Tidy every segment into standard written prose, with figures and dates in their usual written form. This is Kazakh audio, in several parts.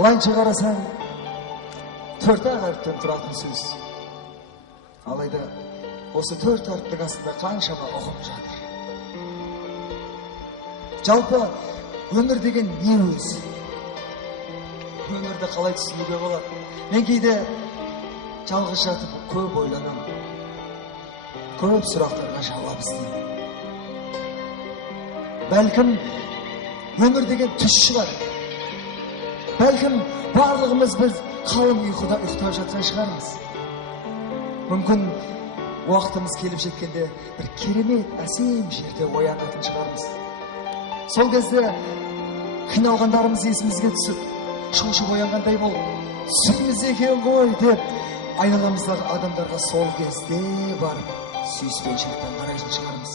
Былайша қарасаң, 4 әріптен тұратын сөз. Алайда, осы 4 әріптің астында қаншама ұғым жатыр. Жалпы, өмір деген не өзі? Өмірді қалай түсінуге болады? Мен кейде жалғыз жатып көп ойланам. Көп сұрақтарға жауап іздеймін. Бәлкім, өмір деген түс шығар. Бәлкім, барлығымыз біз қалың ұйқыда ұйықтап жатқан шығармыз. Мүмкін, уақытымыз келіп жеткенде бір керемет әсем жерде оянатын шығармыз. Сол кезде қиналғандарымыз есімізге түсіп, шошып оянғандай болып, сүйміз екен ғой деп, айналамыздағы адамдарға сол кезде барып, сүйіспеншіліктен қарайтын шығармыз.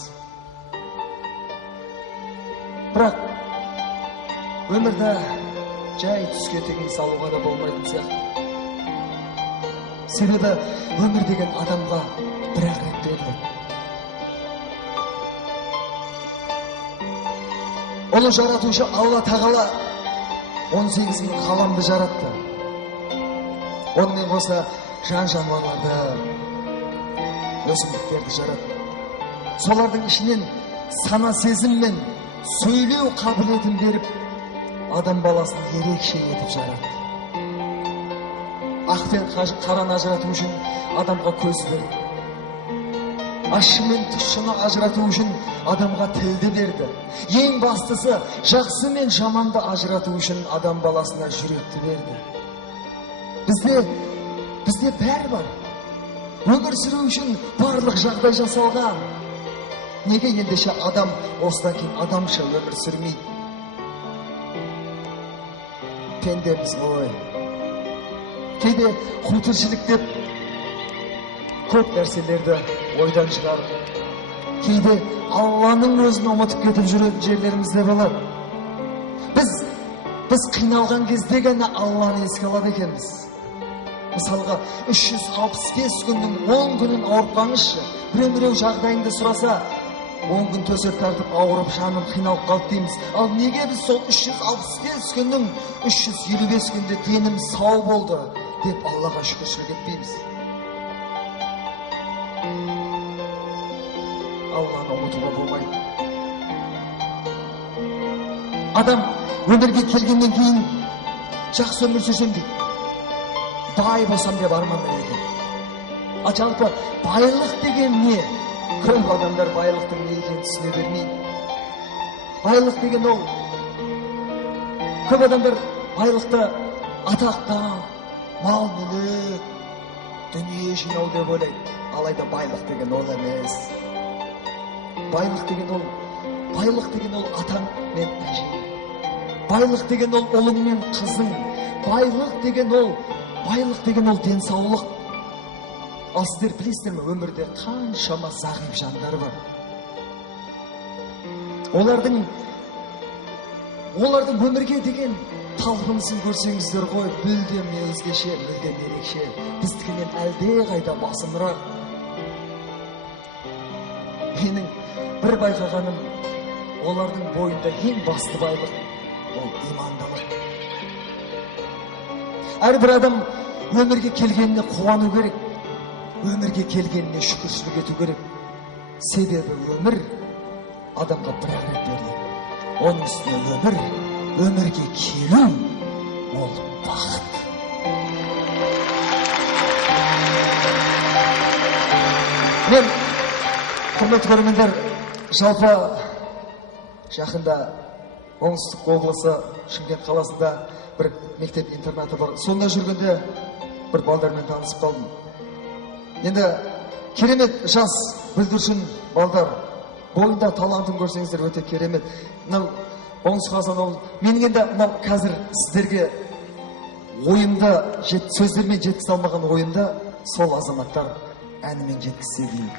Бірақ өмірді жай түске тегін салуға да болмайтын сияқты. Себебі өмір деген адамға бір-ақ рет беріледі. Оны жаратушы Алла Тағала 18.000 ғаламды жаратты. Онымен қоса жан-жануарларды, өсімдіктерді жаратты. Солардың ішінен сана сезім мен сөйлеу қабілетін беріп, адам баласын ерекше етіп жаратты. Ақ пен қараны ажырату үшін адамға көз берді. Ащы мен тұщыны ажырату үшін адамға тілді берді. Ең бастысы, жақсы мен жаманды ажырату үшін адам баласына жүректі берді. Бізде бәрі бар. Өмір сүру үшін барлық жағдай жасалған. Неге ендеше адам осыдан кейін адамша өмір сүрмейді? Пендеміз ғой. Кейде қу тіршілік деп көп нәрселерді ойдан шығарып, кейде Алланың өзін ұмытып кетіп жүретін жерлеріміз де болады. Біз қиналған кезде ғана Алланы еске алады екенбіз. Мысалға, 365 күннің 10 күнін ауырып қалыңызшы, біреу жағдайыңды сұраса, 10 күн төсек тартып ауырып, жаным қиналып қалды дейміз. Ал неге біз сол 365 күннің 325 күнде денім сау болды деп Аллаға шүкіршілік етпейміз? Алланы ұмытуға болмайды. Адам өмірге келгеннен кейін жақсы өмір сүрсем дейді. Бай болсам деп армандайды екен. Жалпы байлық деген не? Көп адамдар байлықтың не екенін түсіне бермейді. Байлық деген ол. Көп адамдар байлықты атақта, мал мүлік, дүние жинау деп ойлайды. Алайда байлық деген ол емес. Байлық деген ол атаң мен әжең. Байлық деген ол ұлың мен қызың. Байлық деген ол денсаулық. Ал сіздер білесіздер ме, өмірде қаншама зағип жандар бар. Олардың өмірге деген талпынысын көрсеңіздер ғой, мүлдем өзгеше, мүлдем ерекше. Біздікінен әлде қайда басымырақ. Менің бір байқағаным, олардың бойында ең басты байлық ол имандылық. Әрбір адам өмірге келгеніне қуану керек. Өмірге келгеніне шүкіршілік ету керек. Себебі өмір адамға бір-ақ рет беріледі. Оның үстіне өмірге келу ол бақыт. Мен, құрметті көрермендер, жалпы жақында оңтүстік облысы Шымкент қаласында бір мектеп интернаты бар. Сонда жүргенде бір балдармен танысып қалдым. Енді керемет жас бүлдіршін балдар, бойында талантын көрсеңіздер өте керемет. Оңтүстік Қазақстан ол менің енді қазір сіздерге ойымды сөздермен жеткізе алмаған ойымды сол азаматтар әнімен жеткізсе деймін.